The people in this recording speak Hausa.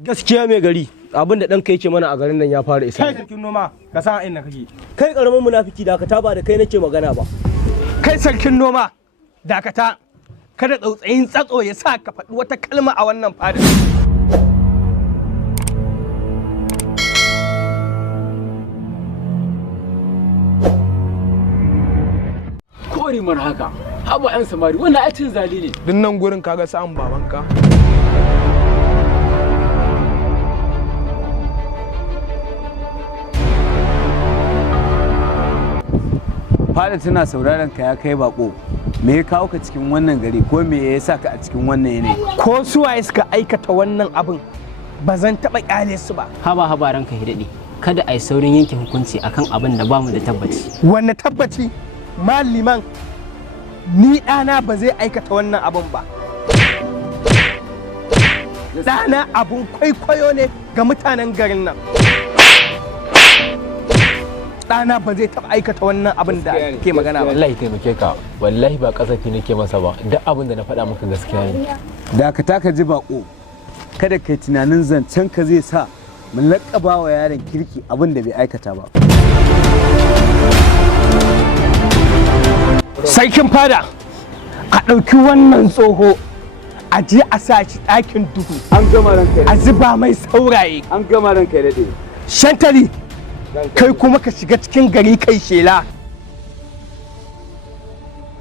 Gaskiya mai gari abin da ɗanka yake mana a garin nan ya fara isa. Kai sarkin noma ka san inda kake. Kai karamin munafiki dakata ba da kai nake magana ba. Kai sarkin noma dakata kada tsautsayin tsatso ya sa ka faɗi wata kalma a wannan fadar. Kori mar haka haba yan samari wannan aikin zali ne. Duk nan gurin kaga sa'an babanka. Fada tana sauraron ka ya kai bako. Me ya kawo ka cikin wannan gari ko me ya sa ka a cikin wannan yanayi? Ko suwaye suka aikata wannan abin ba zan taɓa ƙyale su ba. Haba ranka hidade kada a yi saurin yanke hukunci akan abin da bamu da tabbaci. Wanne tabbaci? Maliman ni ɗana ba zai aikata wannan abin ba. Ɗana abun kwaikwayo ne ga mutanen garin nan. Ɗana ba zai taɓa aikata wannan abin da ke magana ba. Wallahi taimake ka, wallahi ba kasafi nake masa ba, duk abin da na faɗa maka gaskiya ne. Dakata ka ji bako. Kada kai tunanin zancen ka zai sa mu laƙaba wa yaron kirki abin da bai aikata ba. Sarkin fada a ɗauki wannan tsoho a je a sa shi ɗakin duhu. An gama ranka a zuba mai sauraye. An gama ranka daɗe. Shantali kai kuma ka shiga cikin gari kai shela